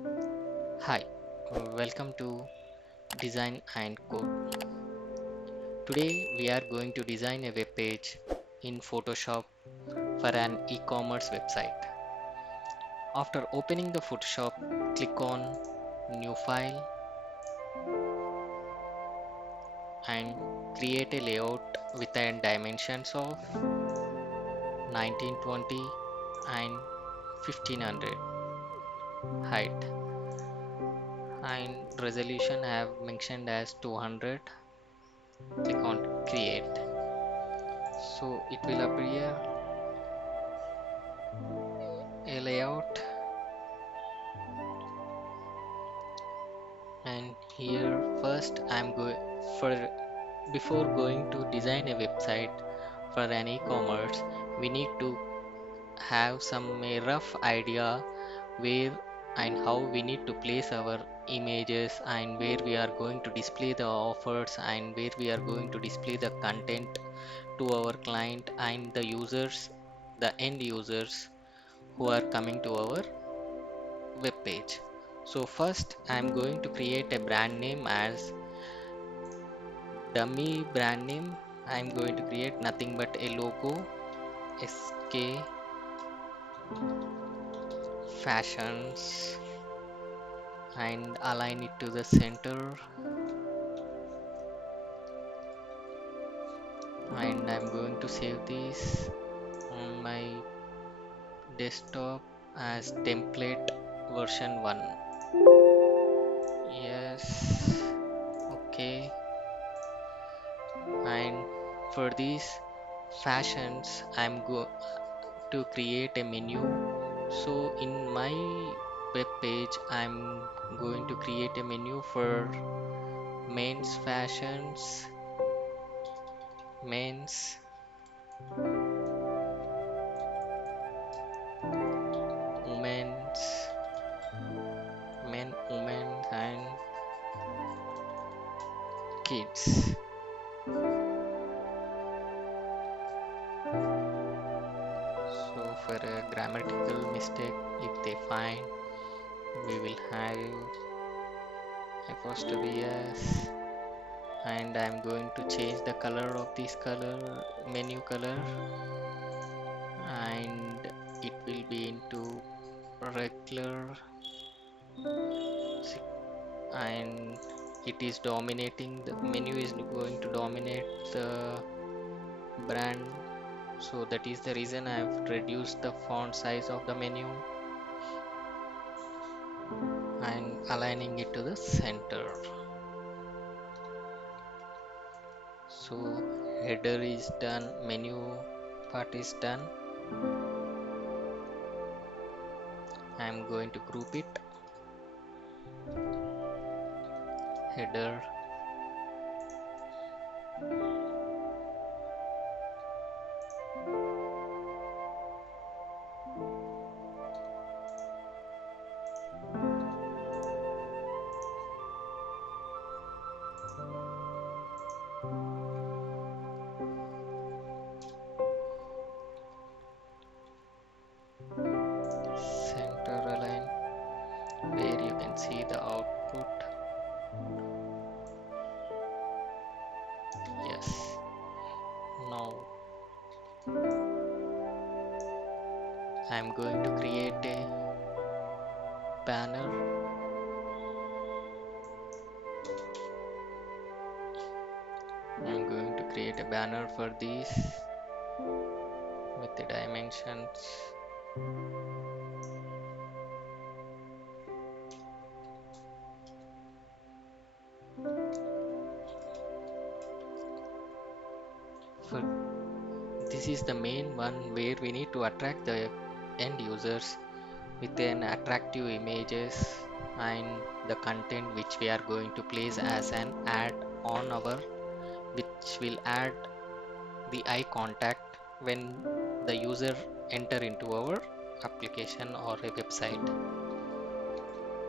Hi, welcome to Design and Code. Today we are going to design a web page in Photoshop for an e-commerce website. After opening the Photoshop, click on New File and create a layout with a dimensions of 1920 and 1500 height and resolution I have mentioned as 200. Click on create. So it will appear a layout, and here first I'm going for before going to design a website for an e-commerce, we need to have some a rough idea where and how we need to place our images and where we are going to display the offers and where we are going to display the content to our client and the users, the end users who are coming to our web page. So first I'm going to create a brand name as dummy brand name. I'm going to create nothing but a logo, SK Fashions, and align it to the center, and I'm going to save this on my desktop as template version 1. Yes, okay. And for these fashions I'm go to create a menu. So in my web page I'm going to create a menu for men's fashions, men's, women's, men, women, and kids. So for a grammatical mistake, if they find, we will have apostrophe s, and I'm going to change the color of this color, menu color, and it will be into regular, and it is dominating, the menu is going to dominate the brand. So that is the reason I've reduced the font size of the menu and aligning it to the center. So header is done, menu part is done. I'm going to group it, header, center align, where you can see the output. Yes, now I'm going to create a banner. I'm going to create a banner for these with the dimensions. For this is the main one where we need to attract the end users with an attractive images and the content which we are going to place as an ad on our, which will add the eye contact when the user enter into our application or a website.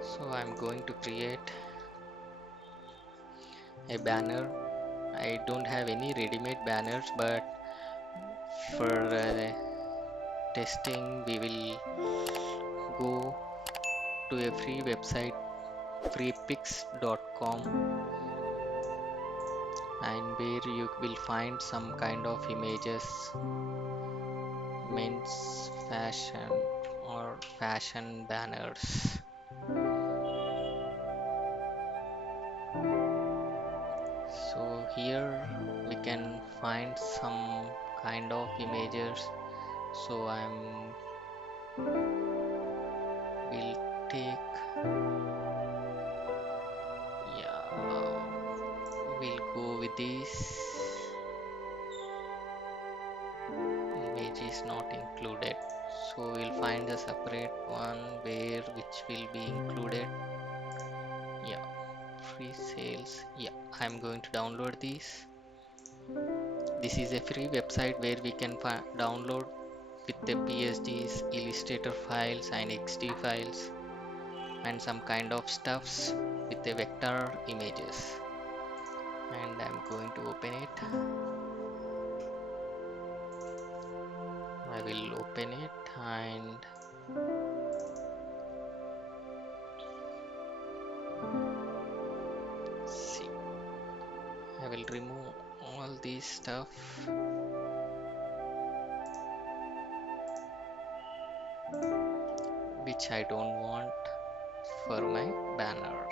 So I'm going to create a banner. I don't have any ready-made banners, but for testing we will go to a free website, freepix.com, and where you will find some kind of images, men's fashion or fashion banners. So here we can find some kind of images. So will take, yeah, we'll go with this. Image is not included, so we'll find a separate one where which will be included. Yeah, free sales. Yeah, I'm going to download this. This is a free website where we can download with the PSDs, Illustrator files and XD files and some kind of stuffs with the vector images. And I'm going to open it. I will open it and see. I will remove all this stuff. Which I don't want for my banner.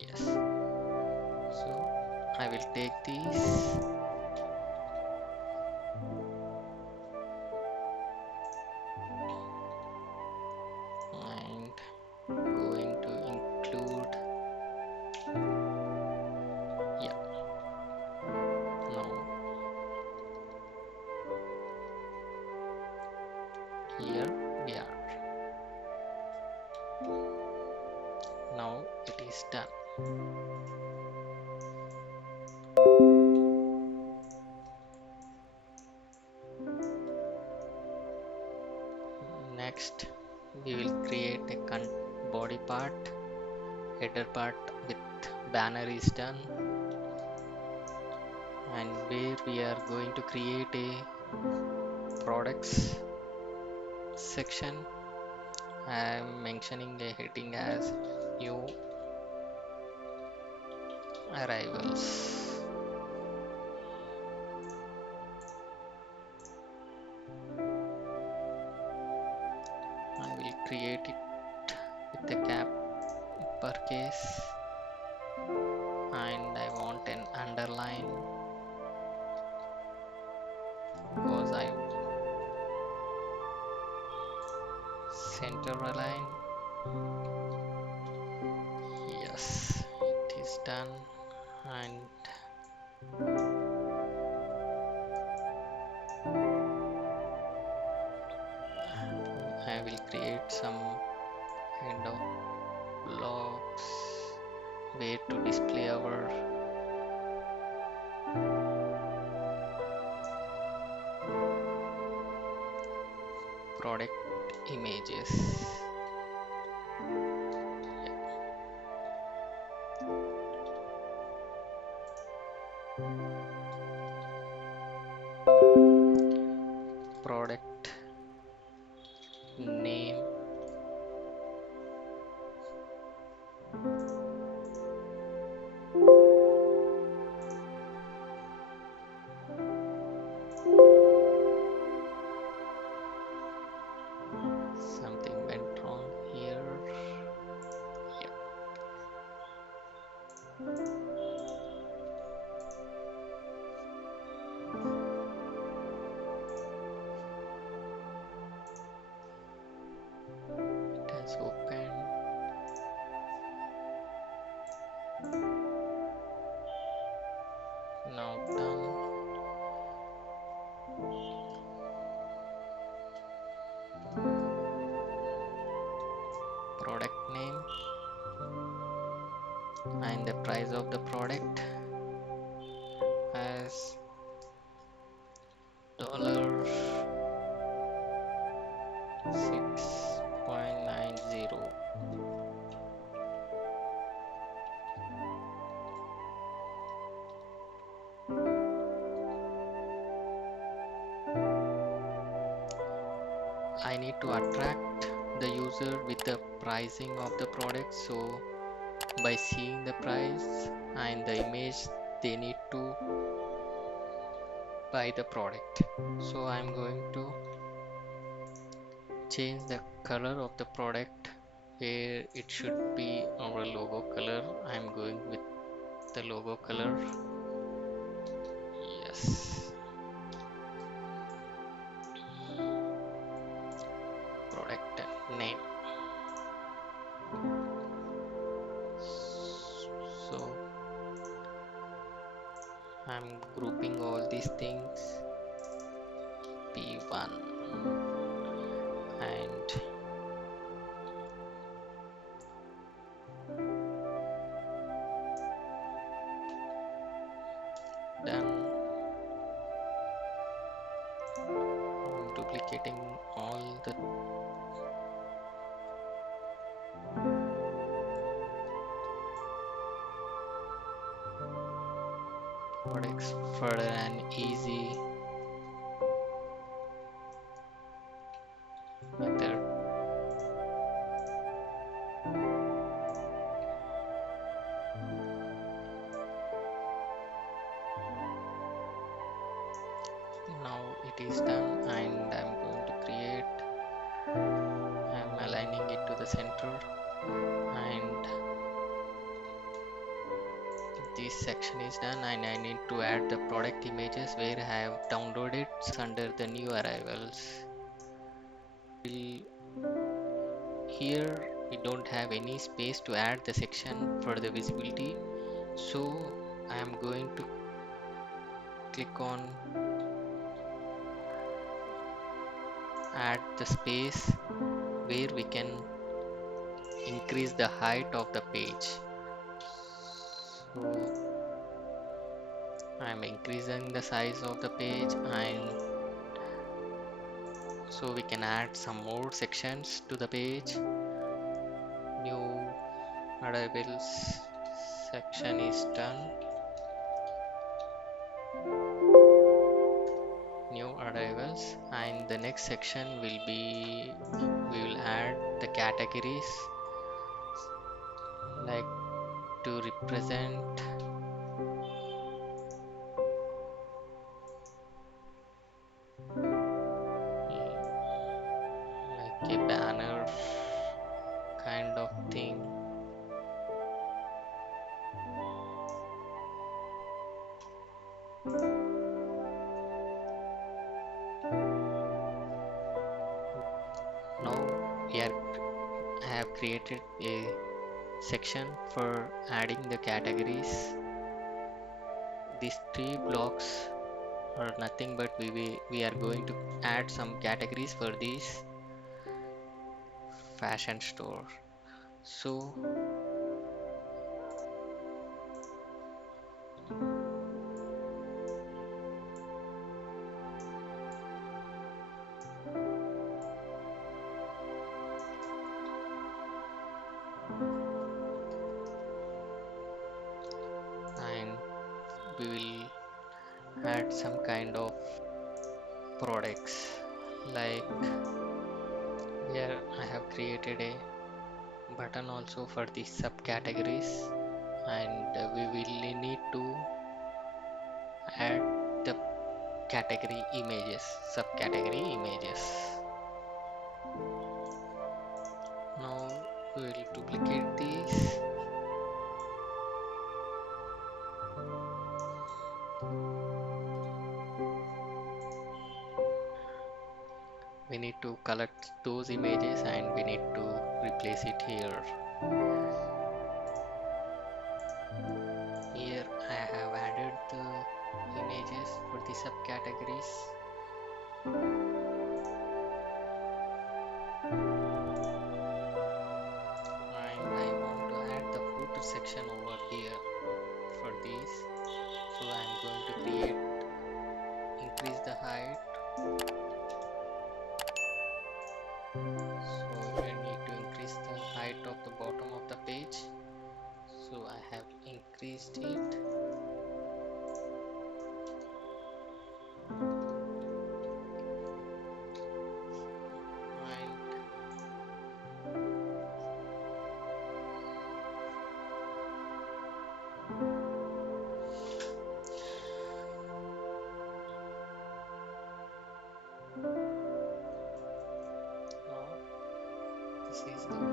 Yes. So I will take these and going to include, yeah, now here we are. Now it is done. Next we will create a body part, header part with banner is done, and where we are going to create a products section. I am mentioning a heading as new arrivals. I will create it with the cap uppercase, and I want an underline because I center align. Yes, it is done, and I will create some kind of blocks where to display our product images. Product name, something went wrong here. Yeah. It has opened. Now done. Product name and the price of the product as $6.90. need to attract the user with the pricing of the product. So by seeing the price and the image, they need to buy the product. So I'm going to change the color of the product, where it should be our logo color. I'm going with the logo color. Yes. Product name. So I'm grouping all these things P1, and then I'm duplicating all the products for an easy method. Now it is done, and I'm going to create, I'm aligning it to the center, and this section is done, and I need to add the product images where I have downloaded under the new arrivals. Here we don't have any space to add the section for the visibility, so I am going to click on add the space where we can increase the height of the page. So I am increasing the size of the page, and so we can add some more sections to the page. New arrivals section is done. New arrivals, and the next section will be, we will add the categories, like to represent like a banner kind of thing. Now we are I have created a section for adding the categories. These three blocks are nothing but we are going to add some categories for this fashion store. So and we will add some kind of products, like here I have created a button also for the subcategories, and we will need to add the category images, subcategory images. Now we will duplicate these. We need to collect those images, and we need to replace it here. Here I have added the images for the subcategories. And I want to add the footer section over here for these. So I'm going to increase the height. So I need to increase the height of the bottom of the page. So I have increased it. This is the